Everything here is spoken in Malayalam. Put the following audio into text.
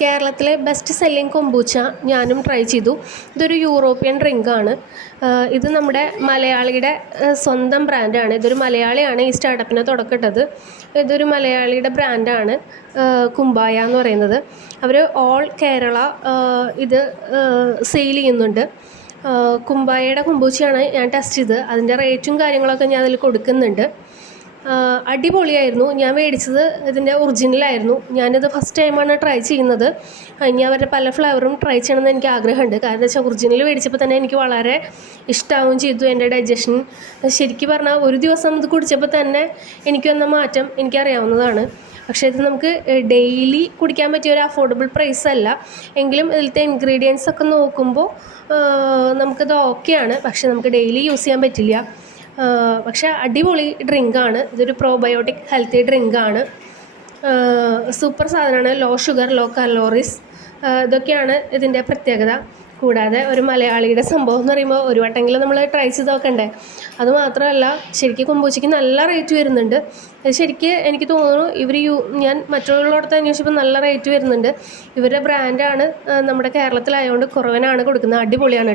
കേരളത്തിലെ ബെസ്റ്റ് സെല്ലിംഗ് കൊമ്പൂച്ച ഞാനും ട്രൈ ചെയ്തു. ഇതൊരു യൂറോപ്യൻ ഡ്രിങ്കാണ് ഇത് നമ്മുടെ മലയാളിയുടെ സ്വന്തം ബ്രാൻഡാണ് ഇതൊരു മലയാളിയാണ് ഈ സ്റ്റാർട്ടപ്പിനെ തുടക്കിട്ടത് ഇതൊരു മലയാളിയുടെ ബ്രാൻഡാണ് കുമ്പായ എന്ന് പറയുന്നത്. അവർ ഓൾ കേരള ഇത് സെയിൽ ചെയ്യുന്നുണ്ട്. കുമ്പായയുടെ കൊമ്പൂച്ചയാണ് ഞാൻ ടെസ്റ്റ് ചെയ്തത് അതിന്റെ റേറ്റും കാര്യങ്ങളൊക്കെ ഞാൻ അതിൽ കൊടുക്കുന്നുണ്ട്. അടിപൊളിയായിരുന്നു. ഞാൻ മേടിച്ചത് ഇതിന്റെ ഒറിജിനലായിരുന്നു ഞാനിത് ഫസ്റ്റ് ടൈമാണ് ട്രൈ ചെയ്യുന്നത്. ഇനി അവരുടെ പല ഫ്ലേവറും ട്രൈ ചെയ്യണമെന്ന് എനിക്ക് ആഗ്രഹമുണ്ട്. കാരണം വെച്ചാൽ ഒറിജിനൽ മേടിച്ചപ്പോൾ തന്നെ എനിക്ക് വളരെ ഇഷ്ടമാവുകയും ചെയ്തു എന്റെ ഡൈജഷൻ ശരിക്കും പറഞ്ഞാൽ ഒരു ദിവസം ഇത് കുടിച്ചപ്പോൾ തന്നെ എനിക്ക് വന്ന മാറ്റം എനിക്കറിയാവുന്നതാണ്. പക്ഷേ ഇത് നമുക്ക് ഡെയിലി കുടിക്കാൻ പറ്റിയ ഒരു അഫോർഡബിൾ പ്രൈസ് അല്ല. എങ്കിലും ഇതിലത്തെ ഇൻഗ്രീഡിയൻസ് ഒക്കെ നോക്കുമ്പോൾ നമുക്കത് ഓക്കെയാണ് പക്ഷേ നമുക്ക് ഡെയിലി യൂസ് ചെയ്യാൻ പറ്റില്ല. പക്ഷേ അടിപൊളി ഡ്രിങ്കാണ്. ഇതൊരു പ്രോബയോട്ടിക് ഹെൽത്തി ഡ്രിങ്കാണ്. സൂപ്പർ സാധനമാണ്. Low sugar low calories. ഇതൊക്കെയാണ് ഇതിന്റെ പ്രത്യേകത. കൂടാതെ ഒരു മലയാളിയുടെ സംഭവം എന്ന് പറയുമ്പോൾ ഒരു വട്ടെങ്കിലും നമ്മൾ ട്രൈ ചെയ്ത് നോക്കണ്ടേ? അത് മാത്രമല്ല ശരിക്കും കൊമ്പൂച്ചയ്ക്ക് നല്ല റേറ്റ് വരുന്നുണ്ട്. ശരിക്ക് എനിക്ക് തോന്നുന്നു ഇവർ യു ഞാൻ മറ്റുള്ളവരോടത്ത് അന്വേഷിച്ചപ്പോൾ നല്ല റേറ്റ് വരുന്നുണ്ട്. ഇവരുടെ ബ്രാൻഡാണ് നമ്മുടെ കേരളത്തിലായതുകൊണ്ട് കുറവനാണ് കൊടുക്കുന്നത്. അടിപൊളിയാണ്